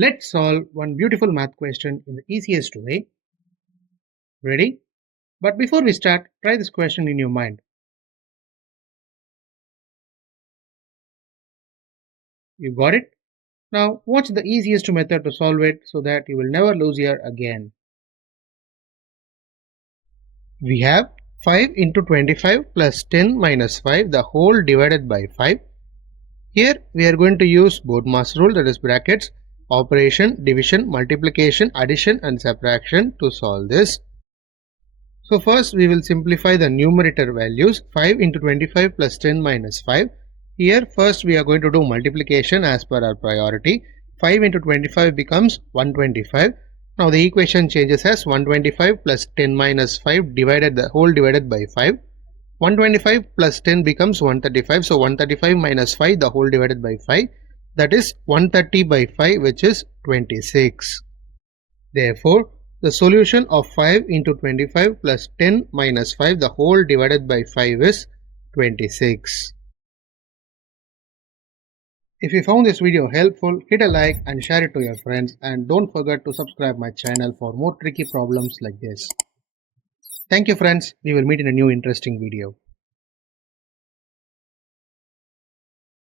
Let's solve one beautiful math question in the easiest way. Ready? But before we start, try this question in your mind. You got it? Now, what's the easiest method to solve it so that you will never lose here again? We have 5 into 25 plus 10 minus 5 the whole divided by 5. Here we are going to use Bodmas rule, that is brackets, operation, division, multiplication, addition and subtraction to solve this. So first we will simplify the numerator values. 5 into 25 plus 10 minus 5. Here first we are going to do multiplication as per our priority. 5 into 25 becomes 125. Now the equation changes as 125 plus 10 minus 5 divided the whole divided by 5. 125 plus 10 becomes 135. So 135 minus 5 the whole divided by 5. That is 130 by 5, which is 26. Therefore, the solution of 5 into 25 plus 10 minus 5 the whole divided by 5 is 26. If you found this video helpful, hit a like and share it to your friends, and don't forget to subscribe my channel for more tricky problems like this. Thank you friends, we will meet in a new interesting video.